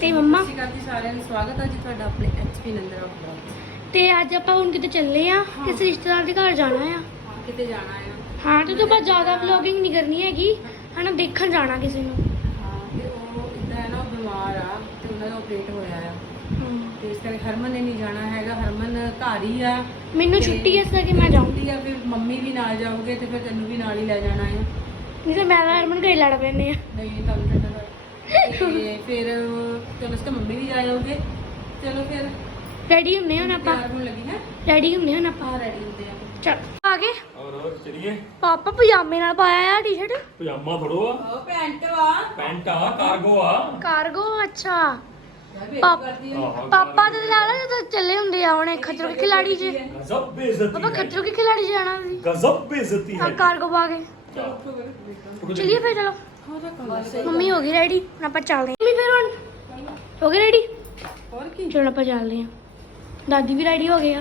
ਤੇ ਮੰਮਾ। ਸਤਿ ਸ਼੍ਰੀ ਅਕਾਲ ਜੀ ਸਾਰਿਆਂ ਨੂੰ ਸਵਾਗਤ ਹੈ ਜੀ ਤੁਹਾਡਾ ਆਪਣੇ ਐਚਪੀ ਨੰਦਰਾ ਵਲੌਗ ਤੇ। ਅੱਜ ਆਪਾਂ ਹੁਣ ਕਿਤੇ ਚੱਲੇ ਆ ਕਿਸੇ ਰਿਸ਼ਤੇਦਾਰ ਦੇ ਘਰ ਜਾਣਾ ਆ। ਕਿਤੇ ਜਾਣਾ ਹੈ ਹਾਂ ਤੇ ਤੋਂ ਬਾਅਦ ਜ਼ਿਆਦਾ ਵਲੌਗਿੰਗ ਨਹੀਂ ਕਰਨੀ ਹੈਗੀ ਹਨਾ ਦੇਖਣ ਜਾਣਾ ਕਿਸੇ ਨੂੰ। ਹਾਂ ਤੇ ਉਹ ਇਦਾਂ ਹੈ ਨਾ ਉਹ ਬਿਮਾਰ ਆ ਤੇ ਉਹਨਾਂ ਦਾ ਆਪਰੇਟ ਹੋਇਆ ਆ। ਤੇ ਇਸ ਕਰਕੇ ਹਰਮਨ ਨੇ ਨਹੀਂ ਜਾਣਾ ਹੈਗਾ ਹਰਮਨ ਘਰ ਹੀ ਆ। ਮੈਨੂੰ ਤੇ- ਛੁੱਟੀ ਹੈ ਇਸ ਕਰਕੇ ਮੈਂ ਜਾਊਂਗੀ। ਆ ਫਿਰ ਮੰਮੀ ਵੀ ਨਾਲ ਜਾਓਗੇ ਤੇ ਫਿਰ ਤੈਨੂੰ ਵੀ ਨਾਲ ਹੀ ਲੈ ਜਾਣਾ ਹੈ ਨਹੀਂ ਤਾਂ ਮੈਂ ਤਾਂ ਹਰਮਨ ਘਰੇ ਲੜ ਪੈਨੇ ਆ। ਨਹੀਂ ਤੁਹਾਨੂੰ ਤਾਂ ਪਤਾ ਤੇ ਫਿਰ ਚਲੋ ਇਸ ਤੇ ਮੰਮੀ ਵੀ ਜਾਓਗੇ ਚਲੋ ਫਿਰ ਰੈਡੀ ਹੁੰਨੇ ਹੁਣ ਆਪਾਂ? ਤਿਆਰ ਹੋਣ ਲੱਗੀ ਹੈ? ਰੈਡੀ ਹੁੰਨੇ ਹੁਣ ਆਪਾਂ? ਹਾਂ ਰੈਡੀ ਹੁੰਦੇ ਆ। ਚੱਲ ਆ ਗਏ। ਔਰ ਹੋਰ ਚਲੀਏ? ਪਾਪਾ ਪਜਾਮੇ ਨਾਲ ਪਾਇਆ ਆ ਟੀ-ਸ਼ਰਟ ਪਜਾਮਾ ਥੋੜੋ ਆ। ਉਹ ਪੈਂਟ ਵਾ ਪੈਂਟ ਆ ਕਾਰਗੋ ਆ। ਕਾਰਗੋ ਅੱਛਾ। ਵੇਖ ਪਾਪ- ਕਰਦੀ ਆ। ਆਹੋ, ਪਾਪਾ ਤੇ ਲਾਲਾ ਜਦੋਂ ਚੱਲੇ ਹੁੰਦੇ ਆ ਹੁਣ ਖਤਰੋਂ ਕੇ ਖਿਲਾੜੀ 'ਚ। ਗਜ਼ਬ ਬੇਇੱਜ਼ਤੀ ਪਾਪਾ ਹੈ। ਖਤਰੋਂ ਕੇ ਖਿਲਾੜੀ ਜਾਣਾ ਸੀ ਗਜ਼ਬ ਬੇਇੱਜ਼ਤੀ ਆ ਹੈ ਕਾਰਗੋ ਪਾ ਕੇ। ਚਲਿਏ ਫਿਰ ਚਲੋ। ਮੰਮੀ ਹੋ ਗਈ ਰੈਡੀ ਹੁਣ ਆਪਾਂ ਚੱਲਦੇ ਹਾਂ। ਮੰਮੀ ਫਿਰ ਹੁਣ ਹੋ ਗਏ ਰੈਡੀ ਹੋਰ ਕੀ? ਚਲੋ ਆਪਾਂ ਚੱਲਦੇ ਹਾਂ। ਦਾਦੀ ਵੀ ਰੈਡੀ ਹੋ ਗਏ ਆ।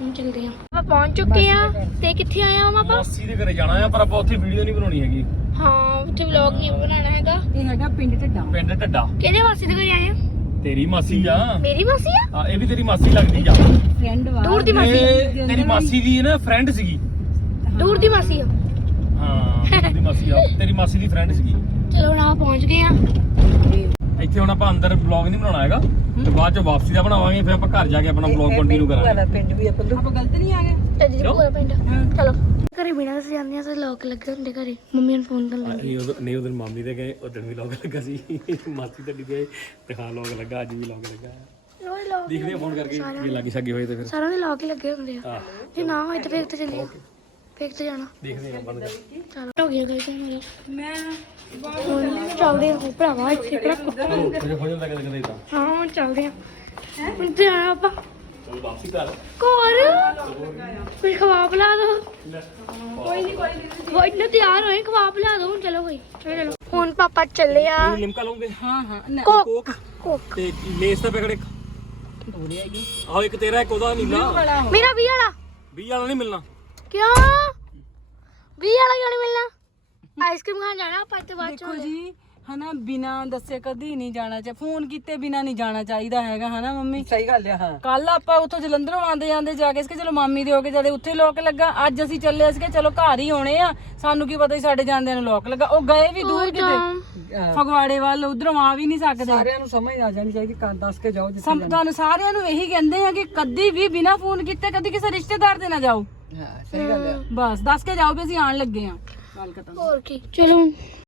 ਹੁਣ ਚੱਲਦੇ ਹਾਂ। ਆਪਾਂ ਪਹੁੰਚ ਚੁੱਕੇ ਆ ਤੇ ਕਿੱਥੇ ਆਏ ਆ ਆਪਾਂ? ਮਾਸੀ ਦੇ ਘਰੇ ਜਾਣਾ ਆ ਪਰ ਆਪਾਂ ਉੱਥੇ ਵੀਡੀਓ ਨਹੀਂ ਬਣਾਉਣੀ ਹੈਗੀ। ਹਾਂ ਉੱਥੇ ਵਲੌਗ ਨਹੀਂ ਬਣਾਉਣਾ ਹੈਗਾ। ਇਹ ਹੈਗਾ ਪਿੰਡ ਢੱਡਾ। ਪਿੰਡ ਢੱਡਾ। ਕਿਹਦੇ ਮਾਸੀ ਦੇ ਘਰੇ ਆਏ ਆ? ਤੇਰੀ ਮਾਸੀ ਆ। ਮੇਰੀ ਮਾਸੀ ਆ? ਆ ਇਹ ਵੀ ਤੇਰੀ ਮਾਸੀ ਲੱਗਦੀ ਜਾ ਫਰੈਂਡ ਵਾ ਦੂਰ ਦੀ ਮਾਸੀ ਇਹ ਤੇਰੀ ਮਾਸੀ ਦੀ ਨਾ ਫਰੈਂਡ ਸੀਗੀ। ਦੂਰ ਦੀ ਮਾਸੀ ਆ। ਹਾਂ ਤੇਰੀ ਮਾਸੀ ਆ ਤੇਰੀ ਮਾਸੀ ਦੀ ਫਰੈਂਡ ਸੀਗੀ। ਚਲੋ ਹੁਣ ਆਪਾਂ ਪਹੁੰਚ ਗਏ ਆ ਇੱਥੇ ਹੁਣ ਆਪਾਂ ਅੰਦਰ ਵਲੌਗ ਨਹੀਂ ਬਣਾਉਣਾ ਹੈਗਾ ਤੇ ਬਾਅਦ ਚ ਵਾਪਸੀ ਦਾ ਬਣਾਵਾਂਗੇ ਫਿਰ ਆਪਾਂ ਘਰ ਜਾ ਕੇ ਆਪਣਾ ਵਲੌਗ ਕੰਟੀਨਿਊ ਕਰਾਂਗੇ। ਪਿੰਡ ਵੀ ਆਪਾਂ ਆਪਾਂ ਗਲਤ ਨਹੀਂ ਆ ਗਏ? ਤੇ ਜੀ? ਪੂਰਾ ਪਿੰਡ। ਚਲੋ। ਘਰੇ ਬਿਨਾਂ ਅਸੀਂ ਜਾਂਦੇ ਆ ਤੇ ਲੋਕ ਲੱਗੇ ਹੁੰਦੇ ਘਰੇ। ਮੰਮੀ ਨੂੰ ਫੋਨ ਕਰਨ ਲੱਗੇ। ਨਹੀਂ ਉਦੋਂ ਨਹੀਂ ਉਦੋਂ ਮਾਮੀ ਦੇ ਗਏ ਉਦੋਂ ਵੀ ਲੌਗ ਲੱਗਾ ਸੀ। ਮਾਸੀ ਤੁਹਾਡੀ ਗਏ ਤੇ ਹਾਂ ਲੌਗ ਲੱਗਾ ਅੱਜ ਵੀ ਲੌਗ। ਲੱਗਾ ਲੋਕ ਦੇਖਦੇ ਆ ਫੋਨ ਕਰਕੇ ਜੇ ਲੱਗੀ ਸੱਗੇ ਹੋਏ ਤੇ ਫਿਰ। ਸਾਰਿਆਂ ਦੇ ਲੋਕ ਹੀ ਲੱਗੇ ਹੁੰਦੇ ਆ। ਜੇ ਨਾ ਹੋਏ ਤਾਂ ਫੇਰ ਤੇ ਚੱਲੀਏ। ਫੇਰ ਤੇ ਜਾਣਾ। ਦੇਖਦੇ ਆ ਬੰਦ ਕਰ। ਚਲ ਹੋ ਗਿਆ ਗਲਤੀ ਮੇਰਾ। ਮੈਂ ਹੁਣ ਚੱਲਦੇ ਹਾਂ ਭਰਾਵਾ ਇੱਥੇ ਕਿਹੜਾ ਕੁੱਤਾ ਫਿਰ ਹੋ ਜਾਂਦਾ ਕਦੇ ਕਦੇ ਤਾਂ। ਹਾਂ ਹੁਣ ਚੱਲਦੇ ਹਾਂ। ਹੁਣ ਤੇ ਆਣਾ ਆਪਾਂ। ਚਲ ਵਾਪਸੀ ਕਰ। ਕੋਰ ਕੋਈ ਖਵਾ ਪਿਲਾ ਦੋ। ਕੋਈ ਨਹੀਂ ਕੋਈ ਨਹੀਂ ਕੋਈ ਨਾ ਤਿਆਰ ਹੋਏ ਖਵਾ ਪਿਲਾ ਦੋ। ਹੁਣ ਚਲੋ ਕੋਈ। ਚਲੋ ਚਲੋ। ਹੁਣ ਪਾਪਾ ਚੱਲੇ ਆ। ਲਿਮਕਾ ਲਾਉਂਗੇ? ਹਾਂ ਹਾਂ ਨਾ। ਕੋਕ। ਕੋਕ। ਕੋਕ। ਤੇ ਲੇਸ ਦਾ ਪੈਕਟ ਇੱਕ ਦੂਰੀ ਆਈ ਆਹ ਇੱਕ ਤੇਰਾ ਇੱਕ ਉਹਦਾ ਨੀਲਾ ਬੜਾ ਹੋ ਮੇਰਾ 20 ਵਾਲਾ। 20 ਵਾਲਾ ਨਹੀਂ ਮਿਲਣਾ। ਕਿਉਂ? 20 ਵਾਲਾ ਕਿਉਂ ਨਹੀਂ ਮਿਲਣਾ? ਆਈਸਕ੍ਰੀਮ ਖਾਣ ਜਾਣਾ ਆਪਾਂ ਇੱਥੇ ਬਾਅਦ ਦੇਖੋ ਚ। ਜੀ ਹਨਾ ਬਿਨਾ ਦੱਸੇ ਕਦੀ ਨਹੀਂ ਜਾਣਾ ਚਾਹੀਦਾ ਫੋਨ ਕੀਤੇ ਬਿਨਾ ਨਹੀਂ ਜਾਣਾ ਚਾਹੀਦਾ ਹੈਗਾ ਹਨਾ ਮੰਮੀ? ਸਹੀ ਗੱਲ ਆ ਹਾਂ। ਕੱਲ ਆਪਾਂ ਉੱਥੋਂ ਜਲੰਧਰੋਂ ਆਂਦੇ ਜਾਂਦੇ ਜਾ ਕੇ ਇਸਕੇ ਚਲੋ ਮਾਮੀ ਦੇ ਹੋ ਕੇ ਜਦੇ ਉੱਥੇ ਲੋਕ ਲੱਗਾ ਅੱਜ ਅਸੀਂ ਚੱਲੇ ਸੀਗੇ ਚਲੋ ਘਰ ਹੀ ਆਉਣੇ ਆ। ਸਾਨੂੰ ਕੀ ਪਤਾ ਸੀ ਸਾਡੇ ਜਾਂਦਿਆਂ ਨੂੰ ਲੋਕ ਲੱਗਾ। ਉਹ ਗਏ ਵੀ ਦੂਰ ਕਿਤੇ? ਫਗਵਾੜੇ ਵੱਲ ਉਧਰੋਂ ਆ ਵੀ ਨਹੀਂ ਸਕਦੇ। ਸਾਰਿਆਂ ਨੂੰ ਸਮਝ ਆ ਜਾਣੀ ਚਾਹੀਦੀ ਕੱਲ ਦੱਸ ਕੇ ਜਾਓ ਜਿੱਥੇ ਤੁਹਾਨੂੰ ਸਾਰਿਆਂ ਨੂੰ ਇਹੀ ਕਹਿੰਦੇ ਆ ਕਿ ਕਦੀ ਵੀ ਬਿਨਾ ਫੋਨ ਕੀਤੇ ਕਦੀ ਕਿਸੇ ਰਿਸ਼ਤੇਦਾਰ ਦੇ ਨਾ ਜਾਓ। ਹਾਂ ਸਹੀ ਗੱਲ ਆ। ਬਸ ਦੱਸ ਕੇ ਜਾਓ ਵੀ ਅਸੀਂ ਆਣ ਲੱਗੇ ਆ। ਗੱਲ ਖਤਮ। ਹੋਰ ਕੀ ਚਲੋ।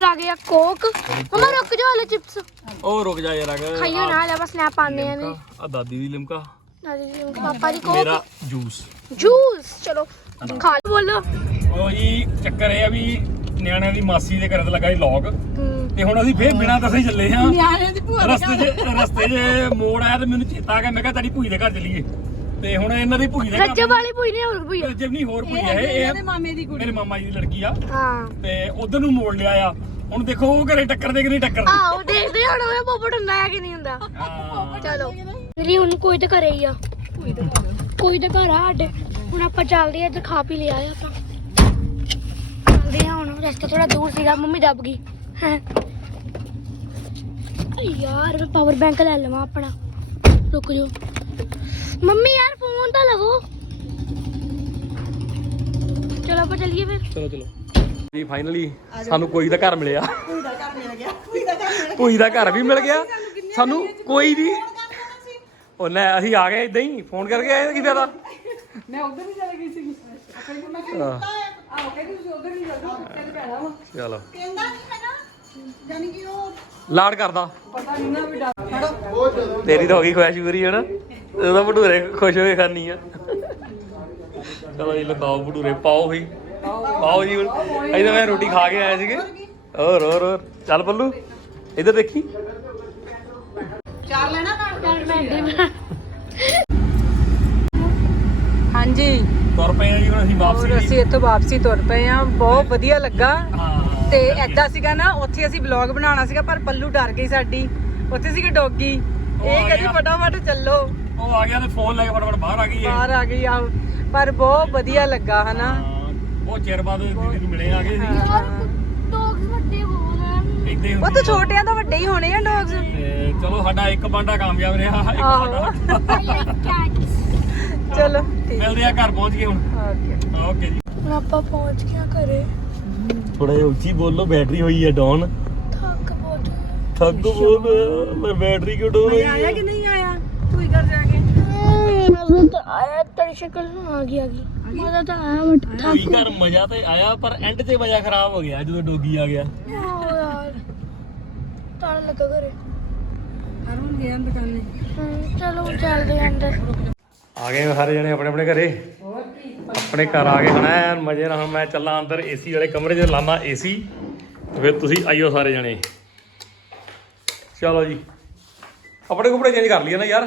ਆ ਗਿਆ ਕੋਕ। ਮਮਾ ਰੁਕ ਜਾਓ ਹਲੇ ਚਿਪਸ। ਉਹ ਰੁਕ ਜਾ ਯਾਰ ਅਗਰ ਖਾਈਓ ਨਾ ਹਲੇ ਬਸ ਸਨੈਪ ਆਨੇ ਆ ਨੇ ਆ ਦਾਦੀ ਦੀ ਲਿਮਕਾ। ਦਾਦੀ ਜੀ ਨੂੰ ਪਾਪਾ ਦੀ ਕੋਕ। ਮੇਰਾ ਜੂਸ। ਜੂਸ ਚਲੋ। ਖਾ ਲਓ, ਬੋਲੋ ਉਹ ਜੀ ਚੱਕਰ ਇਹ ਆ ਵੀ ਨਿਆਣਿਆਂ ਦੀ ਮਾਸੀ ਦੇ ਘਰ ਤੇ ਲੱਗਾ ਸੀ ਲੌਗ ਹਮ, ਤੇ ਹੁਣ ਅਸੀਂ ਫੇਰ ਬਿਨਾਂ ਦੱਸੇ ਹੀ ਚੱਲੇ ਹਾਂ। ਨਿਆਣਿਆਂ ਦੀ ਭੂਆ ਰਸਤੇ 'ਚ ਰਸਤੇ 'ਚ ਮੋੜ ਆਇਆ ਤੇ ਮੈਨੂੰ ਚੇਤਾ ਆ ਗਿਆ ਮੈਂ ਕਿਹਾ ਤੇਰੀ ਭੂਈ ਦੇ ਘਰ ਚੱਲੀਏ। ਤੇ ਹੁਣ ਇਹਨਾਂ ਦੀ ਭੂਈ ਦੇ ਘਰ ਰੱਜੇ ਵਾਲੀ ਭੂਈ ਨੇ ਹੋਰ ਭੂਈ। ਰੱਜਬ ਨਹੀਂ ਹੋਰ ਭੂਈ ਹੈ ਇਹ ਇਹਦੇ ਇਹ ਮਾਮੇ ਦੀ ਕੁੜੀ। ਮੇਰੇ ਮਾਮਾ ਜੀ ਦੀ ਲੜਕੀ ਆ। ਹਾਂ। ਤੇ ਉਧਰ ਨੂੰ ਮੋੜ ਲਿਆ ਆ। ਹੁਣ ਦੇਖੋ ਉਹ ਘਰੇ ਟੱਕਰ ਦੇ ਕਿ ਨਹੀਂ ਟੱਕਰ ਆਓ ਦੇਖਦੇ ਹਾਂ ਹੁਣ ਉਹ ਪੋਪਟ ਹੁੰਦਾ ਹੈ ਕਿ ਨਹੀਂ ਹੁੰਦਾ। ਹਾਂ। ਚਲੋ। ਮੇਰੀ ਹੁਣ ਕੋਈ ਤਾਂ ਘਰੇ ਹੀ ਆ। ਕੋਈ ਤਾਂ ਘਰ ਆ ਸਾਡੇ। ਹੁਣ ਆਪਾਂ ਚੱਲਦੇ ਆ ਇੱਧਰ ਖਾ ਪੀ ਲਿਆ ਆ ਆਪਾਂ। ਚੱਲਦੇ ਆ ਹੁਣ। ਰਸਤਾ ਥੋੜਾ ਦੂਰ ਸੀਗਾ ਮੰਮੀ ਦੱਬ ਗਈ। ਹੈਂ। ਯਾਰ ਮੈਂ ਪਾਵਰ ਬੈਂਕ ਲੈ ਲਵਾਂ ਆਪਣਾ। ਰੁਕ ਜਾਓ। ਮੰਮੀ ਯਾਰ ਫੋਨ ਤਾਂ ਲਵੋ। ਚਲੋ ਆਪਾਂ ਚੱਲੀਏ ਫਿਰ। ਚਲੋ ਚਲੋ। ਜੀ ਫਾਈਨਲੀ ਸਾਨੂੰ ਕੋਈ ਦਾ ਘਰ ਮਿਲਿਆ। ਕੋਈ ਦਾ ਘਰ ਮਿਲ ਗਿਆ ਕੋਈ ਦਾ ਘਰ ਵੀ ਮਿਲ ਗਿਆ। ਸਾਨੂੰ ਕੋਈ ਵੀ ਉਹ ਲੈ ਅਸੀਂ ਆ ਗਏ ਇਦਾਂ ਹੀ। ਫੋਨ ਕਰਕੇ ਆਏ ਕੀ ਫਾਇਦਾ? ਮੈਂ ਉਧਰ ਵੀ ਚਲੇ ਗਈ ਸੀ ਕਹਿੰਦੀ ਮੈਂ ਕਿ ਆਹ, ਆਹ ਕਹਿੰਦੀ ਤੁਸੀਂ ਉਧਰ ਨਹੀਂ ਜਾਓ ਕਹਿੰਦੇ ਭੈਣਾ ਵਾ। ਚਲੋ। ਕਹਿੰਦਾ ਨਹੀਂ ਹੈਗਾ ਜਾਨੀ ਕਿ ਉਹ ਲਾਡ ਕਰਦਾ। ਪਤਾ ਨਹੀਂ ਨਾ ਵੀ ਡਰ ਤੇਰੀ ਤਾਂ ਹੋ ਗਈ ਖੁਆਇਸ਼ ਪੂਰੀ ਹੈ ਨਾ ਉਹਦਾ ਭਟੂਰੇ ਖੁਸ਼ ਹੋ ਕੇ ਖਾਣੀ ਆ। ਚਲੋ ਜੀ ਲਗਾਓ ਭਟੂਰੇ ਪਾਓ ਵੀ। ਪਾਓ ਜੀ ਹੁਣ। ਅਸੀਂ ਤਾਂ ਮੈਂ ਰੋਟੀ ਖਾ ਕੇ ਆਏ ਸੀਗੇ। ਹੋਰ ਹੋਰ ਹੋਰ। ਚੱਲ ਪੱਲੂ ਇੱਧਰ ਦੇਖੀ। ਚਾਰ ਲੈਣਾ ਹਾਂਜੀ। ਤੁਰ ਪਏ ਆ ਜੀ ਹੁਣ ਅਸੀਂ ਵਾਪਸੀ ਔਰ ਅਸੀਂ ਇੱਥੋਂ ਵਾਪਸੀ ਤੁਰ ਪਏ ਆ। ਬਹੁਤ ਵਧੀਆ ਲੱਗਾ। ਹਾਂ ਤੇ ਐਦਾਂ ਸੀਗਾ ਨਾ ਉੱਥੇ ਅਸੀਂ ਵਲੌਗ ਬਣਾਉਣਾ ਸੀਗਾ ਪਰ ਪੱਲੂ ਡਰ ਗਈ ਸਾਡੀ। ਉੱਥੇ ਸੀਗੇ ਡੋਗੀ। ਉਹ ਆ ਇਹ ਕਹਿੰਦੀ ਗਿਆ। ਫਟਾਫਟ ਚੱਲੋ। ਉਹ ਆ ਗਿਆ ਤੇ ਫੋਨ ਲੈ ਕੇ ਫਟਾਫਟ ਬਾਹਰ ਆ ਗਈ ਹੈ ਬਾਹਰ ਆ ਗਈ ਆ। ਪਰ ਬਹੁਤ ਵਧੀਆ ਲੱਗਾ ਹਨਾ? ਹਾਂ, ਬਹੁਤ ਚਿਰ ਬਾਅਦ ਦੀਦੀ ਨੂੰ ਮਿਲੇ ਆ ਗਏ ਸੀ। ਯਾਰ ਡੌਗਸ ਵੱਡੇ ਹੋ ਗਏ ਇਦਾਂ ਹੀ ਉਹ ਹੁੰਦੀ ਤਾਂ ਛੋਟਿਆਂ ਤੋਂ ਵੱਡੇ ਹੀ ਹੋਣੇ ਆ ਡੌਗਸ ਤੇ ਚਲੋ ਸਾਡਾ ਇੱਕ ਬਾਂਡਾ ਕਾਮਯਾਬ ਰਿਹਾ ਇੱਕ ਬਾਂਡਾ। ਚਲੋ ਠੀਕ। ਮਿਲਦੇ ਆ ਘਰ ਪਹੁੰਚ ਗਏ ਹੁਣ। ਓਕੇ। ਓਕੇ ਜੀ। ਹੁਣ ਆਪਾਂ ਪਹੁੰਚ ਗਿਆ ਘਰੇ। ਥੋੜਾ ਜਿਹਾ ਉੱਚੀ ਬੋਲੋ ਬੈਟਰੀ ਹੋਈ ਹੈ ਡਾਊਨ। ਥੱਕ ਬਹੁਤ। ਥੱਕ ਬਹੁਤ ਮੈਂ ਬੈਟਰੀ ਕਿਉਂ ਡਾਊਨ ਹੋਈ ਆਇਆ ਕਿ ਨਹੀਂ ਆਇਆ? ਤੂੰ ਹੀ ਕਰ ਜਾ ਕੇ। ਮਜ਼ਾ ਤਾਂ ਆਇਆ ਤੇਰੀ ਸ਼ਕਲ ਨੂੰ ਆ ਗਈ ਆ ਗਈ। ਮਜ਼ਾ ਤਾਂ ਆਇਆ ਬਟ ਕੋਈ ਘਰ ਮਜ਼ਾ ਤੇ ਆਇਆ ਪਰ ਐਂਡ ਤੇ ਮਜ਼ਾ ਖਰਾਬ ਹੋ ਗਿਆ ਜਦੋਂ ਡੋਗੀ ਆ ਗਿਆ। ਓ ਯਾਰ ਤਾਲਾ ਲੱਗਾ ਘਰੇ। ਹਰਮਨ ਗਿਆ ਦੁਕਾਨੇ ਹਮ, ਚਲੋ ਹੁਣ ਚੱਲਦੇ ਅੰਦਰ। ਆ ਗਏ ਸਾਰੇ ਜਣੇ ਆਪਣੇ ਆਪਣੇ ਘਰੇ। ਆਪਣੇ ਘਰ ਆ ਗਏ ਹਨਾ ਐਨ ਮਜ਼ੇ ਨਾਲ ਹੁਣ ਮੈਂ ਚੱਲਾਂ ਅੰਦਰ ਏਸੀ ਵਾਲੇ ਕਮਰੇ 'ਚ ਲਾਣਾ ਏਸੀ ਫਿਰ ਤੁਸੀਂ ਆਇਓ ਸਾਰੇ ਜਣੇ। ਚਲੋ ਜੀ। ਕੱਪੜੇ ਕੁਪੜੇ ਚੇਂਜ ਕਰ ਲਈਏ ਨਾ ਯਾਰ।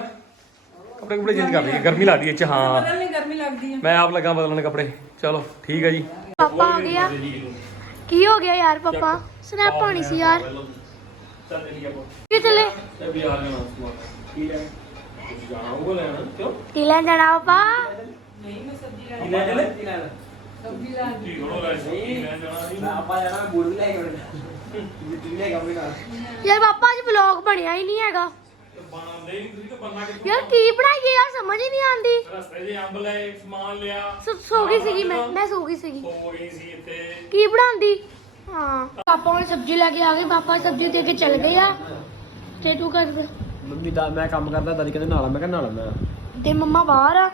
ਕੱਪੜੇ ਕੁਪੜੇ ਚੇਂਜ ਕਰ ਲਈਏ ਗਰਮੀ ਲੱਗਦੀ ਐ ਚ ਹਾਂ ਗਰਮੀ ਲੱਗਦੀ ਹੈ ਮੈਂ ਆਪ ਲੱਗਾ ਬਦਲਣ ਕੱਪੜੇ। ਚਲੋ ਠੀਕ ਹੈ ਜੀ। ਪਾਪਾ ਆ ਗਿਆ। ਕੀ ਹੋ ਗਿਆ ਯਾਰ ਪਾਪਾ? ਸਨੈਪ ਪਾਣੀ ਸੀ ਯਾਰ। ਚੱਲ ਚੱਲੀਏ ਆਪਾਂ। ਕੀ ਚੱਲੇ? ਤੇ ਵੀ ਆ ਜਾਣਾ ਸਮਾਨ ਕੀ ਲੈਣਾ ਤੁਸੀਂ ਜਾਣਾ ਉਹ ਲੈਣਾ ਕਿਉਂ ਕੀ ਲੈਣ ਜਾਣਾ ਪਾਪਾ? ਕੀ ਲੈ ਚਲੇ ਕੀ ਲੈਣਾ ਸਬਜ਼ੀ ਲੈ ਕੀ ਥੋੜਾ ਲੈ ਸਬਜ਼ੀ ਲੈ ਜਾਣਾ ਸੀ ਆਪਾਂ ਜਾਣਾ ਬੂਟ ਵੀ ਲੈ ਕੇ ਆਉਣਾ। ਜਿੱਤੀ ਲੈ ਕੇ ਆਉਂਦੇ ਨਾਲ। ਯਾਰ ਪਾਪਾ ਅੱਜ ਵਲੌਗ ਬਣਿਆ ਹੀ ਨਹੀਂ ਹੈਗਾ। ਬਣਾਉਂਦੇ ਨਹੀਂ ਤੁਸੀਂ ਤਾਂ ਬੰਨਾ ਕਿ ਯਾਰ ਕੀ ਬਣਾਈਏ ਯਾਰ ਸਮਝ ਹੀ ਨਹੀਂ ਆਉਂਦੀ। ਰਸਤੇ 'ਚ ਅੰਬ ਲਏ ਸਮਾਨ ਲਿਆ। ਸੋ- ਗਈ ਸੀਗੀ ਮੈਂ ਮੈਂ ਸੋ ਗਈ ਸੀਗੀ। ਹੋ ਗਈ ਸੀ ਇੱਥੇ। ਕੀ ਬਣਾਉਂਦੀ? ਹਾਂ। ਪਾਪਾ ਹੁਣ ਸਬਜ਼ੀ ਲੈ ਕੇ ਆ ਗਏ ਪਾਪਾ ਸਬਜ਼ੀ ਦੇ ਕੇ ਚਲ ਗਏ ਆ। ਤੇ ਤੂੰ ਕਰ ਮੰਮੀ ਦਾ ਮੈਂ ਕੰਮ ਕਰਦਾ ਦਾਦੀ ਕਹਿੰਦੇ ਨਾਲ। ਮੈਂ ਕਿਹਾ ਨਾਲ ਮੈਂ ਤੇ ਮੰਮਾ ਬਾਹਰ ਆ।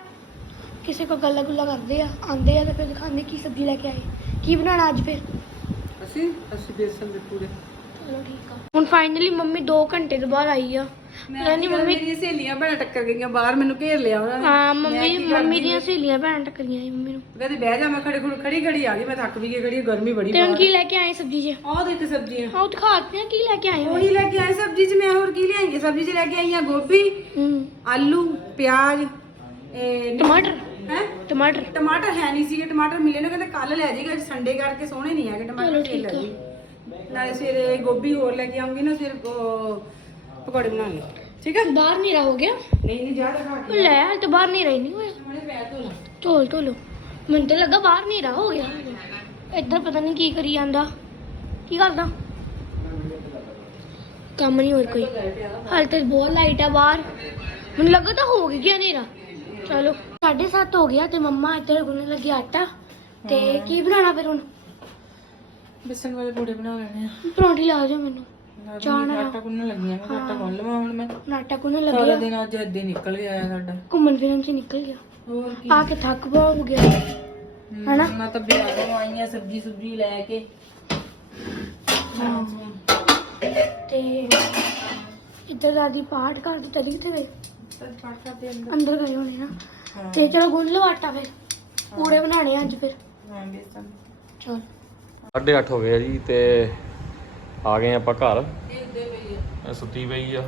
ਕਿਸੇ ਕੋ ਗੱਲਾਂ ਗੁੱਲਾਂ ਕਰਦੇ ਆ ਆਂਦੇ ਆ ਤੇ ਫਿਰ ਦਿਖਾਉਂਦੇ ਕੀ ਸਬਜ਼ੀ ਲੈ ਕੇ ਆਏ। ਕੀ ਬਣਾਉਣਾ ਅੱਜ ਫਿਰ? ਅਸੀਂ? ਅਸੀਂ ਬੇਸਨ ਦੇ ਪੂਰੇ ਚਲੋ ਠੀਕ ਆ। ਹੁਣ ਫਾਈਨਲੀ ਮੰਮੀ 2 ਘੰਟੇ ਤੋਂ ਬਾਅਦ ਆਈ ਆ। ਪਤਾ ਨਹੀਂ ਮੰਮੀ ਮੇਰੀ ਸਹੇਲੀਆਂ ਬਣਾ ਟੱਕਰ ਗਈਆਂ ਬਾਹਰ ਮੈਨੂੰ ਘੇਰ ਲਿਆ ਉਹਨਾਂ ਨੇ। ਹਾਂ ਮੰਮੀ ਮੰਮੀ ਦੀਆਂ ਸਹੇਲੀਆਂ ਭੈਣ ਟੱਕਰੀਆਂ ਸੀ ਮੰਮੀ ਨੂੰ। ਕਹਿੰਦੇ ਬਹਿ ਜਾ ਮੈਂ ਖੜੇ ਖੜੀ ਖੜੀ ਆ ਗਈ ਮੈਂ ਥੱਕ ਵੀ ਗਈ ਖੜੀ ਗਰਮੀ ਬੜੀ ਤੇ ਹੁਣ ਕੀ ਲੈ ਕੇ ਆਏ ਸਬਜ਼ੀ 'ਚ? ਆਹ ਦੇਖ ਸਬਜ਼ੀਆਂ। ਆਹ ਦਿਖਾਤੇ ਆ ਕੀ ਲੈ ਕੇ ਆਏ ਉਹੀ ਲੈ ਕੇ ਆਏ ਸਬਜ਼ੀ 'ਚ ਮੈਂ ਹੋਰ ਕੀ ਲਿਆਈਏ ਸਬਜ਼ੀ 'ਚ ਲੈ ਕੇ ਆਈਆਂ ਗੋਭੀ ਹੂੰ। ਆਲੂ ਪਿਆਜ਼ ਇਹ ਟਮਾਟਰ? ਹੈ? ਟਮਾਟਰ। ਟਮਾਟਰ ਹੈ ਨਹੀਂ ਸੀਗੇ ਟਮਾਟਰ ਮਿਲੇ ਨੇ ਕਹਿੰਦੇ ਕੱਲ ਲੈ ਜਾਈਗਾ ਅੱਜ ਸੰਡੇ ਕਰਕੇ ਸੋਹਣੇ ਨਹੀਂ ਹੈਗੇ ਟਮਾਟਰ ਚਲੋ ਠੀਕ ਆ। ਜੀ ਨਾਲੇ ਸਵੇਰੇ ਗੋਭੀ ਹੋਰ ਲੈ ਕੇ ਆਉਂਗੀ ਨਾ ਫਿਰ ਉਹ ਪਕੌੜੇ ਬਣਾ ਲਈ। ਠੀਕ ਹੈ ਬਾਹਰ ਨਹੀਂ ਹੋ ਗਿਆ? ਨਹੀਂ ਨਹੀਂ ਜਾ ਰਹਾ ਉਹ ਲੈ ਹਾਲ ਤਾਂ ਬਾਹਰ ਨਹੀਂ ਰਹੀ ਨਹੀਂ ਹੋਇਆ। ਹੁਣੇ ਪੈਰ ਧੋ ਲਾ ਢੋਲ ਢੋਲੋ। ਮੈਨੂੰ ਤਾਂ ਲੱਗਾ ਬਾਹਰ ਨਹੀਂ ਹੋ ਗਿਆ। ਇੱਧਰ ਪਤਾ ਨਹੀਂ ਕੀ ਕਰੀ ਜਾਂਦਾ। ਕੀ ਕਰਦਾ? ਕੰਮ ਨਹੀਂ ਹੋਰ ਕੋਈ। ਹਾਲ ਤੇ ਬਹੁਤ ਲਾਈਟ ਆ ਬਾਹਰ। ਮੈਨੂੰ ਲੱਗਾ ਤਾਂ ਹੋ ਗਿਆ ਹਨੇਰਾ। ਚਲੋ 7:30 ਹੋ ਗਿਆ ਤੇ ਮੰਮਾ ਇੱਧਰ ਗੁੰਨਣ ਲੱਗੀ ਆਟਾ। ਤੇ ਕੀ ਬਣਾਉਣਾ ਫਿਰ ਹੁਣ? ਬੇਸਨ ਵਾਲੇ ਪੂੜੇ ਬਣਾ ਲੈਣੇ ਆ। ਪਰੌਂਠੀ ਲਾ ਦਿਓ ਮੈਨੂੰ। ਚਾਹ ਨਾਲ। ਆਟਾ ਗੁੰਨਣ ਲੱਗੀ ਆ ਮੈਂ ਆਟਾ ਗੁੰਨ ਲਵਾਂ ਹੁਣ ਮੈਂ। ਆਟਾ ਗੁੰਨਣ ਸਾਰਾ ਲੱਗਿਆ ਦਿਨ ਅੱਜ ਏਦਾਂ ਹੀ ਨਿਕਲ ਗਿਆ ਆ ਸਾਡਾ। ਘੁੰਮਣ ਫਿਰਨ ਚ ਨਿਕਲ ਗਿਆ। ਹੋਰ ਕੀ। ਆ ਕੇ ਥੱਕ ਬਹੁਤ ਹੋ ਗਿਆ। ਹਨਾ? ਮੈਂ ਤਾਂ ਬਿਆਹ ਆਈਆਂ ਸਬਜੀ ਸੁਬਜੀ ਲੈ ਕੇ। ਤੇ ਇੱਧਰ ਦਾਦੀ ਪਾਠ ਕਰਦੇ ਤਦੀ ਕਿੱਥੇ ਤਦ ਪਾਠ ਕਰਦੇ ਅੰਦਰ। ਅੰਦਰ ਗਏ ਹੋਣੇ ਨਾ ਤੇ ਚਲੋ ਗੁੰਨ ਲਓ ਆਟਾ ਫਿਰ। ਪੂੜੇ ਬਣਾਣੇ ਅੱਜ ਫਿਰ। ਚਲ। 8:30 ਹੋ ਗਏ ਆ ਜੀ ਤੇ ਆ ਗਏ ਆਪਾਂ ਘਰ। ਇਹ ਸੁੱਤੀ ਪਈ ਆ।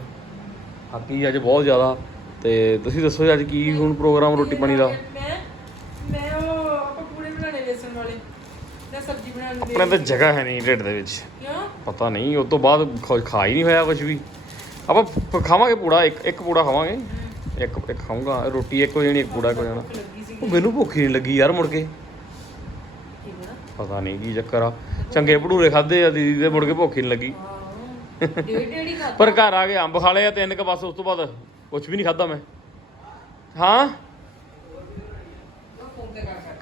ਥੱਕੀ ਅੱਜ ਬਹੁਤ ਜ਼ਿਆਦਾ। ਤੇ ਤੁਸੀਂ ਦੱਸੋ ਜੀ ਅੱਜ ਕੀ ਹੁਣ ਪ੍ਰੋਗਰਾਮ ਰੋਟੀ ਪਾਣੀ ਦਾ? ਮੈਂ ਮੈਂ ਉਹ ਆਪਾਂ ਪੂੜੇ ਬਣਾਣੇ ਬੇਸਨ ਵਾਲੇ। ਤੇ ਸਬਜੀ ਬਣਾਉਣ ਦੀ ਆਪਣੇ ਤਾਂ ਜਗ੍ਹਾ ਹੈ ਨਹੀਂ ਢਿੱਡ ਦੇ ਵਿੱਚ। ਕਿਉਂ? ਪਤਾ ਨਹੀਂ ਉਸ ਤੋਂ ਬਾਅਦ ਖਾ ਹੀ ਨਹੀਂ ਹੋਇਆ ਕੁਝ ਵੀ। ਆਪਾਂ ਪ- ਖਾਵਾਂਗੇ ਪੂੜਾ ਇੱਕ ਇੱਕ ਪੂੜਾ ਖਾਵਾਂਗੇ। ਇੱਕ ਇੱਕ ਖਾਊਂਗਾ ਰੋਟੀ ਇੱਕ ਹੋ ਜਾਣੀ ਇੱਕ ਪੂੜਾ ਇੱਕ ਹੋ ਜਾਣਾ। ਉਹ ਮੈਨੂੰ ਭੁੱਖ ਹੀ ਨਹੀਂ ਲੱਗੀ ਯਾਰ ਮੁੜ ਕੇ। ਪਤਾ ਨਹੀਂ ਕੀ ਚੱਕਰ ਆ। ਚੰਗੇ ਭਟੂਰੇ ਖਾਦੇ ਆ ਦੀਦੀ ਦੇ ਮੁੜ ਕੇ ਭੁੱਖ ਹੀ ਨਹੀਂ ਲੱਗੀ। ਡੇਢ ਡੇਢ ਖਾ ਪਰ ਘਰ ਆ ਕੇ ਅੰਬ ਖਾ ਲਏ ਆ ਤਿੰਨ ਕ ਬਸ ਉਸ ਤੋਂ ਬਾਅਦ ਕੁਝ ਵੀ ਨਹੀਂ ਖਾਦਾ ਮੈਂ। ਹਾਂ?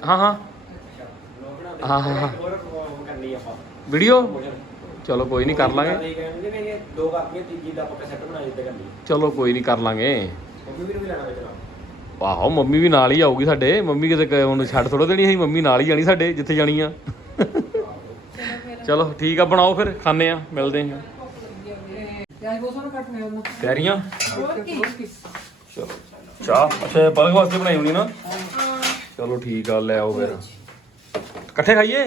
ਹਾਂ ਹਾਂ। ਹਾਂ ਹਾਂ ਹਾਂ। ਕਰਨੀ ਆਪਾਂ ਵੀਡੀਓ? ਚਲੋ ਕੋਈ ਨਹੀਂ ਕਰ ਲਾਂਗੇ। ਦੋ ਕਾਪੀਆਂ ਤੀਜੀ ਦਾ ਪੱਕਾ ਸੈੱਟ ਬਣਾ ਦਿੱਤੇ ਕਰਨੀ ਚਲੋ ਕੋਈ ਨਹੀਂ ਕਰ ਲਾਂਗੇ। ਮੰਮੀ ਨੂੰ ਵੀ ਲੈਣਾ ਵਿੱਚ ਆਹੋ, ਮੰਮੀ ਵੀ ਨਾਲ ਹੀ ਆਊਗੀ ਸਾਡੇ। ਮੰਮੀ ਕਿਤੇ ਹੁਣ ਛੱਡ ਥੋੜੋ ਦੇਣੀ ਸੀ ਮੰਮੀ ਨਾਲ ਹੀ ਜਾਣੀ ਸਾਡੇ, ਜਿੱਥੇ ਜਾਣੀ ਆ। ਚਲੋ ਠੀਕ ਆ, ਬਣਾਓ ਫਿਰ ਖਾਣੇ ਆ, ਮਿਲਦੇ ਆ। ਤਿਆਰੀਆਂ? ਚਲੋ। ਚਾਹ, ਅੱਛਾ ਪਲਕ ਵਾਸਤੇ ਬਣਾਈ ਹੋਣੀ ਨਾ? ਚਲੋ ਠੀਕ ਆ, ਲੈ ਆਓ ਫਿਰ। ਇਕੱਠੇ ਖਾਈਏ?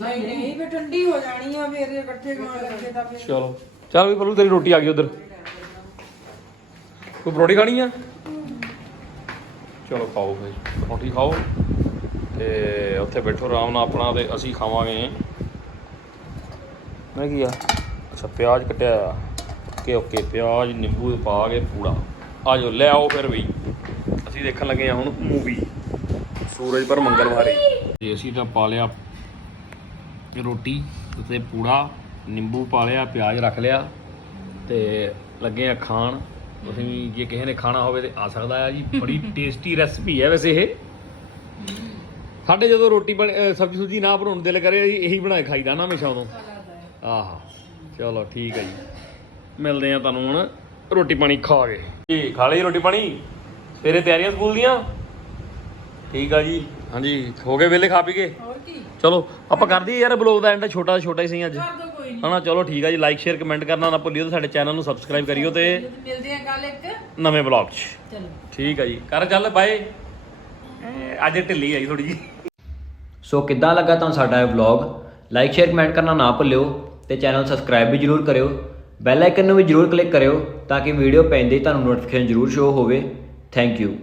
ਨਹੀਂ ਨਹੀਂ ਫੇ ਠੰਡੀ ਹੋ ਜਾਣੀ ਆ ਫਿਰ ਇਕੱਠੇ ਖਾਣ ਲੱਗੇ ਤਾਂ ਫਿਰ। ਚਲੋ। ਚੱਲ ਵੀ ਪਲੂ ਤੇਰੀ ਰੋਟੀ ਆ ਗਈ ਉਧਰ। ਕੋਈ ਰੋਟੀ ਖਾਣੀ ਆ? ਚਲੋ ਖਾਓ ਫਿਰ ਰੋਟੀ ਖਾਓ ਤੇ ਉੱਥੇ ਬੈਠੋ ਆਰਾਮ ਨਾਲ ਆਪਣਾ ਤੇ ਅਸੀਂ ਖਾਵਾਂਗੇ। ਮੈਂ ਕੀ ਆ? ਅੱਛਾ ਪਿਆਜ਼ ਕੱਟਿਆ ਆ। ਓਕੇ ਓਕੇ ਪਿਆਜ਼ ਨਿੰਬੂ ਪਾ ਕੇ ਪੂੜਾ। ਆ ਜਾਓ ਲੈ ਆਓ ਫਿਰ ਵੀ। ਅਸੀਂ ਦੇਖਣ ਲੱਗੇ ਆ ਹੁਣ ਮੂਵੀ ਸੂਰਜ ਪਰ ਮੰਗਲਵਾਰੇ। ਜੀ ਅਸੀਂ ਤਾਂ ਪਾ ਲਿਆ ਰੋਟੀ ਤੇ ਪੂੜਾ ਨਿੰਬੂ ਪਾ ਲਿਆ ਪਿਆਜ਼ ਰੱਖ ਲਿਆ ਤੇ ਲੱਗੇ ਆ ਖਾਣ। ਤੁਸੀਂ ਜੇ ਕਿਸੇ ਨੇ ਖਾਣਾ ਹੋਵੇ ਤੇ ਆ ਸਕਦਾ ਆ ਜੀ। ਬੜੀ ਟੇਸਟੀ ਰੈਸਪੀ ਹੈ ਵੈਸੇ ਇਹ। ਸਾਡੇ ਜਦੋਂ ਰੋਟੀ ਸਬਜ਼ੀ ਸੁਜੀ ਨਾ ਬਣਾਉਣ ਦਿਲ ਕਰੇ ਅਸੀਂ ਇਹੀ ਬਣਾ ਕੇ ਖਾਈਦਾ ਨਾ ਹਮੇਸ਼ਾ ਉਦੋਂ। ਆਹਾ ਚਲੋ ਠੀਕ ਹੈ ਜੀ। ਮਿਲਦੇ ਆ ਤੁਹਾਨੂੰ ਹੁਣ। ਰੋਟੀ ਪਾਣੀ ਖਾ ਕੇ। ਜੀ ਖਾ ਲਈ ਰੋਟੀ ਪਾਣੀ? ਤੇਰੇ ਤਿਆਰੀਆਂ ਸਕੂਲ ਦੀਆਂ? ਠੀਕ ਆ ਜੀ। ਹਾਂਜੀ ਹੋ ਗਏ ਵੇਲੇ ਖਾ ਪੀ ਕੇ? ਹੋਰ ਕੀ? ਚਲੋ ਆਪਾਂ ਕਰ ਦਈਏ ਯਾਰ ਬਲੌਗ ਦਾ ਐਂਡ ਛੋਟਾ ਛੋਟਾ ਹੀ ਸਹੀ ਅੱਜ। ਕਰ ਦੋ ਕੋਈ ਨਹੀਂ। ਹਨਾ ਚਲੋ ਠੀਕ ਆ ਜੀ ਲਾਈਕ ਸ਼ੇਅਰ ਕਮੈਂਟ ਕਰਨਾ ਨਾ ਭੁੱਲਿਓ ਤੇ ਸਾਡੇ ਚੈਨਲ ਨੂੰ ਸਬਸਕ੍ਰਾਈਬ ਕਰਿਓ ਤੇ ਮਿਲਦੇ ਆ ਕੱਲ ਇੱਕ। ਨਵੇਂ ਬਲੌਗ 'ਚ। ਚਲੋ। ਠੀਕ ਆ ਜੀ ਕਰ ਚੱਲ ਬਾਏ ਅੱਜ ਢਿੱਲੀ ਆਈ ਥੋੜੀ ਜੀ ਸੋ ਕਿੱਦਾਂ ਲੱਗਾ ਤੁਹਾਨੂੰ ਸਾਡਾ ਇਹ ਵਲੌਗ ਲਾਈਕ ਸ਼ੇਅਰ ਕਮੈਂਟ ਕਰਨਾ ਨਾ ਭੁੱਲਿਓ ਤੇ ਚੈਨਲ ਸਬਸਕ੍ਰਾਈਬ ਵੀ ਜਰੂਰ ਕਰਿਓ। ਬੈਲ ਆਈਕਨ ਨੂੰ ਵੀ ਜਰੂਰ ਕਲਿੱਕ ਕਰਿਓ ਤਾਂ ਕਿ ਵੀਡੀਓ ਪੈਂਦੇ ਹੀ ਤੁਹਾਨੂੰ ਨੋਟੀਫਿਕੇਸ਼ਨ ਜਰੂਰ ਸ਼ੋ ਹੋਵੇ। Thank you